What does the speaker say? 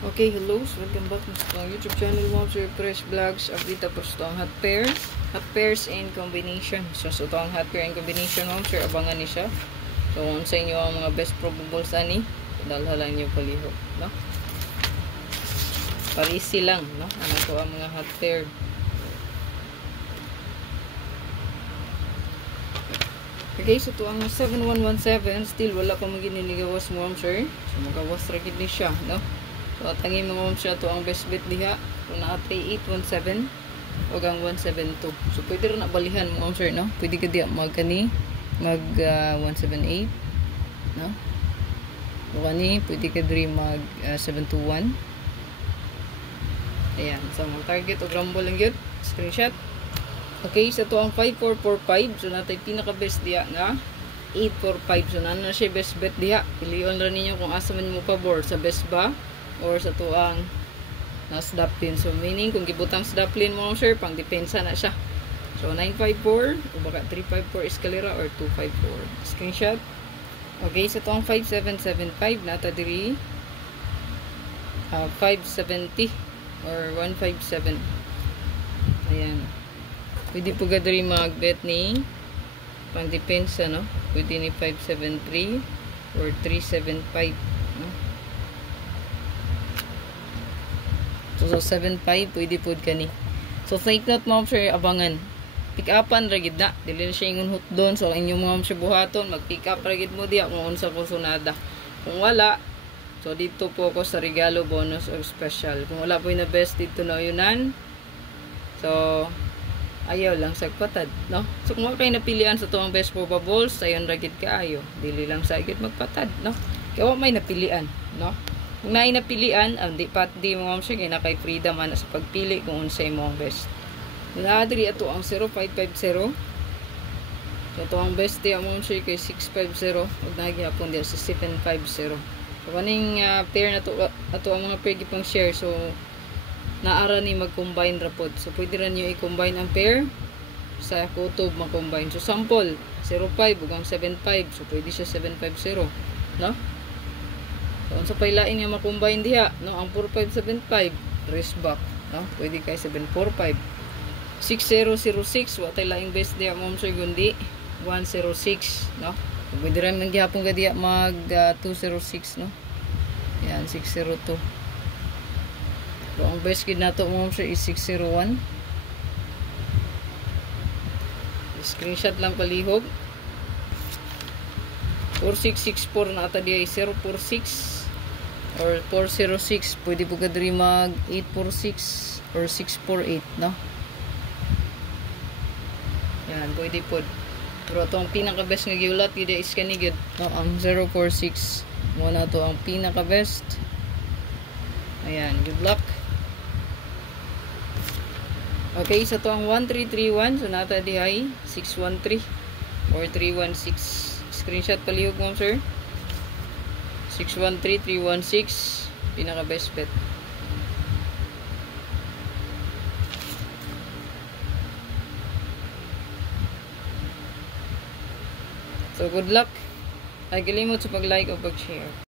Okay, hello. So, welcome back sa YouTube channel mo. So, Fresh Vlogs. Update tapos ito ang hot pair. Hot pairs in combination. So, ito ang hot pair in combination mo. So, abangan ni siya. So, kung sa inyo ang mga best probables ani, dalhalan nyo palihog. No? Parisi lang. No? Ano ito ang mga hot pair. Okay, so ito ang 7117. Still, wala pa maginiligawas mo, sir. So, magawas ragid ni siya. No? So, tangi mga ma'am siya, ito ang best bet diha. Kung naatay 817 o gang 172. So, pwede rin nabalihan mga ma'am sir, no? Pwede ka diha mag 178, no? O kani, pwede ka rin mag 721. Ayan. So, ang target o rumble lang yun. Screenshot. Okay, so ito ang 5445. So, natay pinaka-best diha nga 845. So, na siya best bet diha. Piliyon rin ninyo kung asa man mo pabor sa best ba or sa tuang na-sdaplin. So, meaning, kung gibutang sdaplin mo, sir, pang depensa na siya. So, 954, o baka 354 escalera or 254. Screenshot. Okay, sa tuang 5775, nata diri 570 or 157. Ayan. Pwede po gadari mag-bet ni pang depensa, no? Pwede ni 573 or 375, no? So, 7.5, pwede po ka ni. So, take note mo, sir, abangan. Pick upan, ragid na. Dili na siya ingon hot doon. So, inyong mga sir buhaton, mag-pick up, ragid mo diya kung unsa ko sunada. Kung wala, so, dito po ako sa regalo, bonus, or special. Kung wala po yung na best dito na yunan, so, ayaw lang sagpatad, no? So, kung kayo napilian sa tuwang best probables, sayon ragid ka, ayaw. Dili lang sa agad magpatad, no? Kaya may napilian, no? Kung naay napilian, di mo ma'am siya, na kay freedom man sa pagpili kung unsay mo ang best. Nadiri ito ang 0550. So, ito ang best di mo siya kay 650. Huwag nagyapon diya sa 750. So, kaning pair na to, ito ang mga pair gipang share. So, naara ni mag-combine rapod. So, pwede rin nyo i-combine ang pair sa kutob mag-combine. So, sample, 05 hanggang 75. So, pwede siya 750. No? So, sa pailain nga makombine diha, no? Ang 4575, rest back, no? Pwede kay 745. 6006, watay laing best diha mo sa gundi, 106, no? Pwede rin man gihapon ka diha mag 206, no? Yan, 602. So, ang best gid nato mo sa is 601. Screenshot lang palihog. 4664 na ata diya 046 or 406. Pwede po kadri mag 846 or 648, no? Yan, pwede po. Pero ito ang pinaka-best nga giulat gid is kanigid, no? Ang 046 muna to ang pinaka-best. Ayan, good luck. Okay, sa to ang 1331, so nata di ay 613 or 316. Screenshot palihog mo, sir. 613316, pinaka best bet. So, good luck. Ay, kalimot sa pag-like o pag-share.